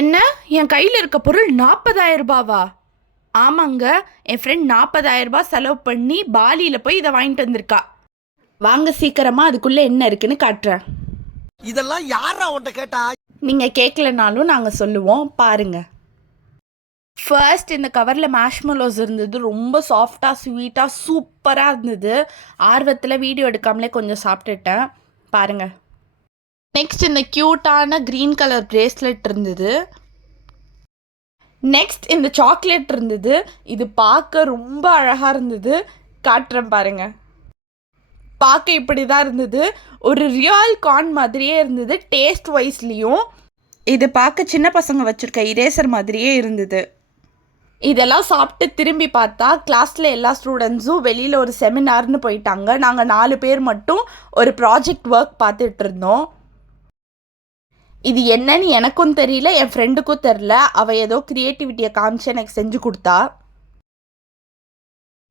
என்ன, என் கையில் இருக்க பொருள் 40,000 ரூபாவா? ஆமாங்க, என் ஃப்ரெண்ட் 40,000 ரூபாய் செலவு பண்ணி பாலியில் போய் இதை வாங்கிட்டு வந்திருக்கா. வாங்க சீக்கிரமா அதுக்குள்ளே என்ன இருக்குன்னு காட்டுறேன். இதெல்லாம் யாரா உன்கிட்ட கேட்டா? நீங்கள் கேட்கலனாலும் நாங்கள் சொல்லுவோம், பாருங்க. ஃபர்ஸ்ட் இந்த கவரில் மேஷ்மெலோஸ் இருந்தது. ரொம்ப சாஃப்டாக ஸ்வீட்டாக சூப்பராக இருந்தது. ஆர்வத்தில் வீடியோ எடுக்காமலே கொஞ்சம் சாப்பிட்டுட்டேன். பாருங்கள். நெக்ஸ்ட் இந்த க்யூட்டான க்ரீன் கலர் பிரேஸ்லெட் இருந்தது. நெக்ஸ்ட் இந்த சாக்லேட் இருந்தது. இது பார்க்க ரொம்ப அழகாக இருந்தது. காட்டுறேன் பாருங்க. பார்க்க இப்படி தான் இருந்தது. ஒரு ரியல் கார்ன் மாதிரியே இருந்தது. டேஸ்ட் வைஸ்லேயும் இது பார்க்க சின்ன பசங்க வச்சுருக்க இரேசர் மாதிரியே இருந்தது. இதெல்லாம் சாப்பிட்டு திரும்பி பார்த்தா கிளாஸில் எல்லா ஸ்டூடெண்ட்ஸும் வெளியில் ஒரு செமினார்னு போயிட்டாங்க. நாங்கள் 4 பேர் மட்டும் ஒரு ப்ராஜெக்ட் ஒர்க் பார்த்துட்டு இருந்தோம். இது என்னன்னு எனக்கும் தெரியல, என் ஃப்ரெண்டுக்கும் தெரில. அவள் ஏதோ க்ரியேட்டிவிட்டியை காமிச்சு எனக்கு செஞ்சு கொடுத்தா.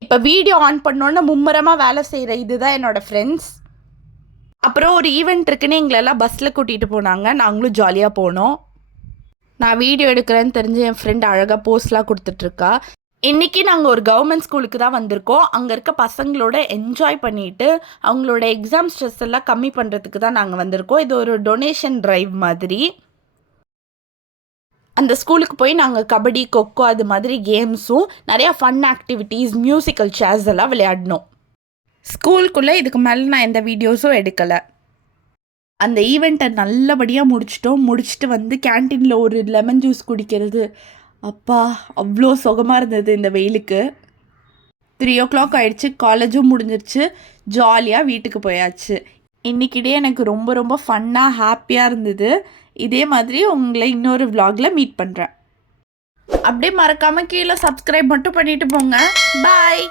இப்போ வீடியோ ஆன் பண்ணோன்னு மும்முரமாக வேலை செய்கிற இதுதான் என்னோடய ஃப்ரெண்ட்ஸ். அப்புறம் ஒரு ஈவெண்ட் இருக்குன்னு எங்களெல்லாம் பஸ்ஸில் கூட்டிகிட்டு போனாங்க. நாங்களும் ஜாலியாக போனோம். நான் வீடியோ எடுக்கிறேன்னு தெரிஞ்சு என் ஃப்ரெண்ட் அழகாக போஸ்ட்லாம் கொடுத்துட்ருக்கா. இன்றைக்கி நாங்கள் ஒரு கவர்மெண்ட் ஸ்கூலுக்கு தான் வந்திருக்கோம். அங்கே இருக்க பசங்களோட என்ஜாய் பண்ணிவிட்டு அவங்களோட எக்ஸாம் ஸ்ட்ரெஸ் எல்லாம் கம்மி பண்ணுறதுக்கு தான் நாங்கள் வந்திருக்கோம். இது ஒரு டொனேஷன் ட்ரைவ் மாதிரி. அந்த ஸ்கூலுக்கு போய் நாங்கள் கபடி, கொக்கோ அது மாதிரி கேம்ஸும் நிறையா ஃபன் ஆக்டிவிட்டீஸ், மியூசிக்கல் சேர்ஸ் எல்லாம் விளையாடினோம். ஸ்கூலுக்குள்ளே இதுக்கு மேலே நான் எந்த வீடியோஸும் எடுக்கலை. அந்த ஈவெண்ட்டை நல்லபடியாக முடிச்சுட்டு வந்து கேன்டீனில் ஒரு லெமன் ஜூஸ் குடிக்கிறது, அப்பா அவ்வளோ சுகமாக இருந்தது இந்த வெயிலுக்கு. 3 o'clock ஆகிடுச்சு. காலேஜும் முடிஞ்சிருச்சு. ஜாலியாக வீட்டுக்கு போயாச்சு. இன்றைக்கிட்டே எனக்கு ரொம்ப ரொம்ப ஃபன்னாக ஹாப்பியாக இருந்தது. இதே மாதிரி உங்களை இன்னொரு vlogல மீட் பண்ணுறேன். அப்படியே மறக்காமல் கீழே சப்ஸ்கிரைப் மட்டும் பண்ணிவிட்டு போங்க. பாய்.